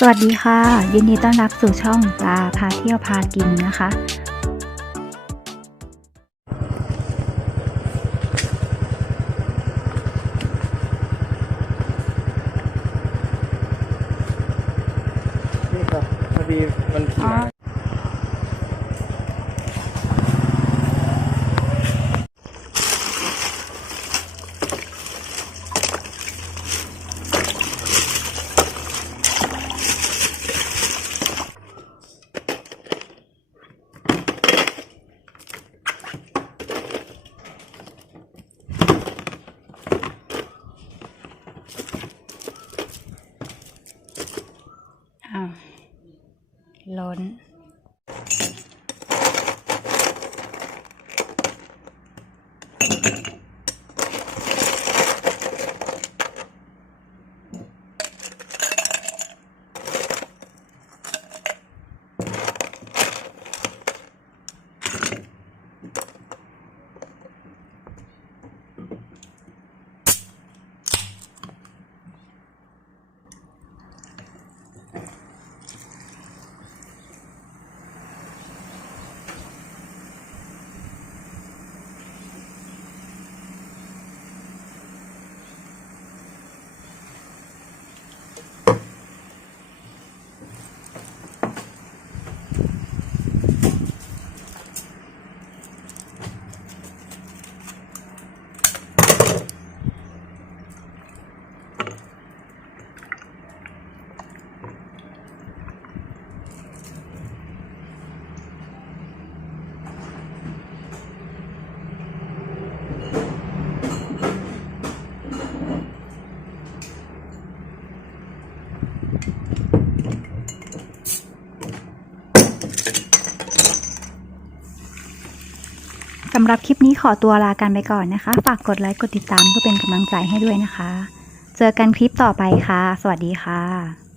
สวัสดีค่ะ ยินดีต้อนรับสู่ช่องปลาพาเที่ยวพากินนะคะ นี่ครับพอดีมัน ล้นำหรับคลิปนี้ขอตัวลากันไปก่อนนะคะ ฝากกดไลค์กดติดตามเพื่อเป็นกำลังใจให้ด้วยนะคะ เจอกันคลิปต่อไปค่ะ สวัสดีค่ะ